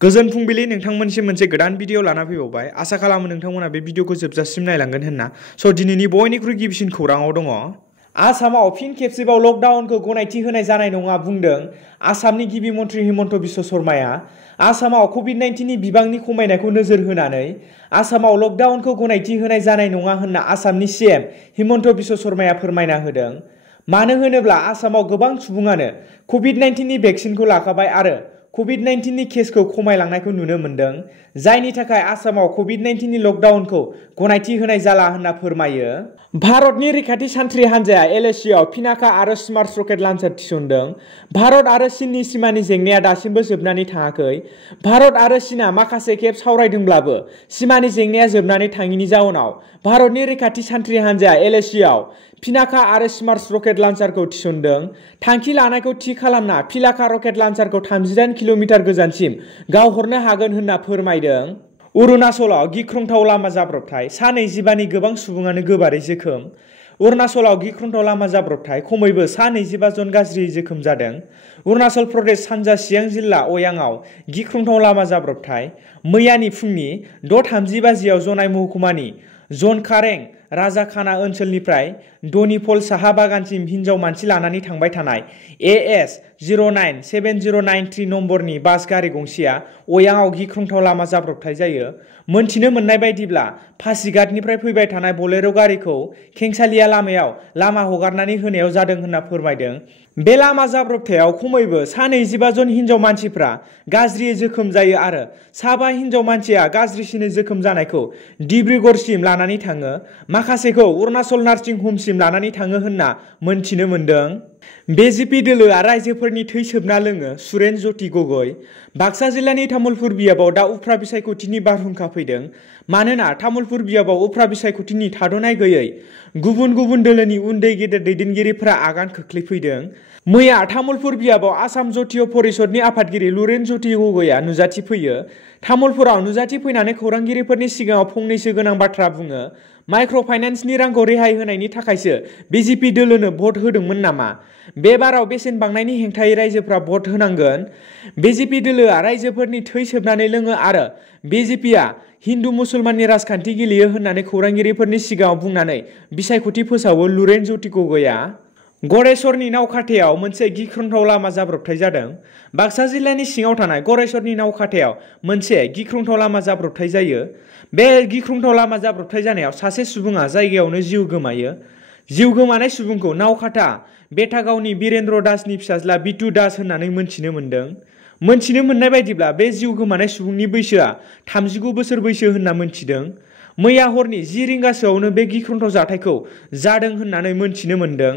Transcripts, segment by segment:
गोजोन फुंबिलि नोंथांमोनसिम मोनसे गोदान भिडिअ लाना फैबावबाय। आसा खालामो नोंथांमोना बे भिडिअखौ जोबजासिम नायलांगोन होनना। दिनैनि बयनिख्रुइ गिबिसिन खौराङाव दङ। आसामाव फिन खेबसेबाव लकडाउनखौ गनायथि होनाय जानाय नङा बुंदों आसामनि गिबि मन्थ्रि हिमन्त बिश्व शर्माया। आसामाव कभिड-19नि बिबांनि खमायनायखौ नोजोर होनानै आसामाव लकडाउनखौ गनायथि होनाय जानाय नङा होनना आसामनि सीएम हिमन्त बिश्व शर्माया फोरमायना होदों। मानो होनोब्ला आसामाव गोबां सुबुङानो कभिड-19नि भेक्सिनखौ लाखाबाय आरो कभिड-19नि केसखौ खमायलांनायखौ नुनो मोन्दों, जायनि थाखाय आसामाव कभिड-19नि लकडाउनखौ गनायथि होनाय जाला होनना फोरमायो। भारतनि रैखाथि सान्थ्रि हान्जाया एलएसीआव पिनाका आरो स्मार्ट रकेट लॉन्चार थिसनदों। भारत आरो चीननि सिमानि जेंनाया दासिमबो जोबनानै थाङाखै। भारत आरो चीनआ माखासे खेब सावरायदोंब्लाबो सिमानि जेंनाया जोबनानै थाङिनि जाउनाव भारतनि रैखाथि सान्थ्रि हान्जाया एलएसीआव पिनाका आरो स्मार्ट रकेट लॉन्चारखौ थिसनदों। थांखि लानायखौ थि खालामना पिनाका रकेट लॉन्चारखौ 38 किल'मिटार गोजानसिम गावहरनो हागोन होनना फोरमायदों। अरुणाचलाव गिख्रंथाव लामा जाब्रबथाय, सा 25नि गोबां सुबुङानो गोबारै जोखोम। अरुणाचलाव गिख्रंथाव लामा जाब्रबथाय, खमैबो सा 25 जन गाज्रियै जोखोम जादों। अरुणाचल प्रदेश सानजा सियांग जिल्ला अयांगआव गिख्रंथाव लामा जाब्रबथाय। मैयानि फुंनि 6:30 बाजियाव जनाय महकुमानि जनकारें राजाखाना ओनसोलनिफ्राय डनिफल साहा बागानसिम हिन्जाव मानसि लानानै थांबाय थानाय AS 097093 नम्बरनि बास गारि गंसेया अयांगआव गिख्रंथाव लामा जाब्रबथाय जायो। मोनथिनो मोननाय बायदिब्ला पासीघाटनिफ्राय फैबाय थानाय बलेर' गारिखौ खेंसालिया लामायाव लामा हगारनानै होनायाव जादों होनना फोरमायदों। बे लामा जाब्रबथायाव खमैबो सा 25 जन हिन्जाव मानसिफ्रा गाज्रियै जोखोम जायो आरो सा 5 हिन्जाव मानसिया गाज्रिसिनै जोखोम जानायखौ डिब्रुगड़सिम लानानै थाङो। माखासेखौ अरुणाचल नार्सिं ह'मसिम लानानै थाङो होनना मोनथिनो मोन्दों। BJP दोलोआ रायजोफोरनि थै सोबना लोङो सुरेन ज्योति गगৈ। बाक्सा जिल्लानि तामुलपुर बियाबाव दा उफ्रा बिसायख'थिनि बारहुंखा फैदों। मानोना तामुलपुर बियाबाव उफ्रा बिसायख'थिनि थाद'नाय गैयै गुबुन गुबुन दोलोनि उन्दै गेदेर दैदेनगिरिफोरा आगान खोख्लैफैदों। मैया तामुलपुर बियाबाव आसाम जतीय परिषदनि आफादगिरि लुरेन ज्योति गगैआ नुजाथिफैयो। तामुलपुराव नुजाथिफैनानै खौरांगिरिफोरनि सिगाङाव फंनैसो गोनां बाथ्रा बुङो। माइक्र' फाइनान्सनि रांखौ रेहाय होनायनि थाखायसो BJP दोलोनो भट होदोंमोन नामा? बे बाराव बेसेन बांनायनि हेंथायै रायजोफ्रा भट होनांगोन। BJP दोलोआ रायजोफोरनि थै सोबनानै लोङो आरो BJPआ हिन्दु मुसलमाननि राजखान्थि गेलेयो होननानै खौरांगिरिफोरनि सिगाङाव बुंनानै बिसायख'थि फोसावो लुरेन ज्योति गगैआ। गरेस्वरनि नावखाथायाव मोनसे गिख्रंथाव लामा जाब्रबथाय जादों। बाक्सा जिल्लानि सिङाव थानाय गरेस्वरनि नावखाथायाव मोनसे गिख्रंथाव लामा जाब्रबथाय जायो। बे गिख्रंथाव लामा जाब्रबथाय जानायाव सासे सुबुङा जायगायावनो जिउ गोमायो। जिउ गोमानाय सुबुंखौ नावखाथा बेटागावनि बिरेन्द्र दासनि फिसाज्ला बिटु दास होननानै मोनथिनो मोन्दों। मोनथिनो मोननाय बायदिब्ला बे जिउ गोमानाय सुबुंनि बैसोआ 39 बोसोर बैसो होनना मोनथिदों। मैया हरनि 10 रिंगासोआवनो बे गिख्रंथाव जाथायखौ जादों होननानै मोनथिनो मोन्दों।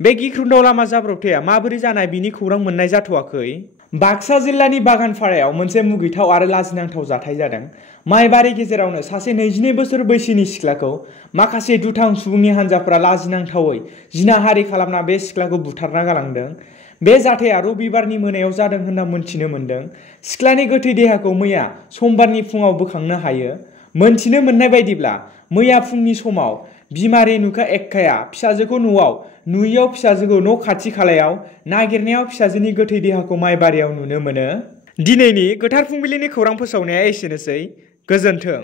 बे गिख्रंथाव लामा जाब्रबथाया माबोरै जानाय बिनि खौरां मोननाय जाथ'वाखै। बाक्सा जिल्लानि बागानपारायाव मोनसे मुगैथाव आरो लाजिनांथाव जाथाय जादों। माइबारि गेजेरावनो सासे 22 बोसोर बैसोनि सिख्लाखौ माखासे दुथां सुबुंनि हान्जाफोरा लाजिनांथावै जिनाहारि खालामना बे सिख्लाखौ बुथारना गालांदों। बे जाथाया रबिबारनि मोनायाव जादों होनना मोनथिनो मोन्दों। सिख्लानि गोथै देहाखौ मैया समबारनि फुङाव बोखांनो हायो। मोनथिनो मोननाय बायदिब्ला मैया फुंनि समाव बिमा रेनुका एक्काया फिसाजोखौ न'आव नुयैयाव फिसाजोखौ न' खाथि खालायाव नागिरनायाव फिसाजोनि गोथै देहाखौ माइबारियाव नुनो मोनो। दिनैनि गोथार फुंबिलिनि खौरां फोसावनाया एसेनोसै। गोजोन्थों।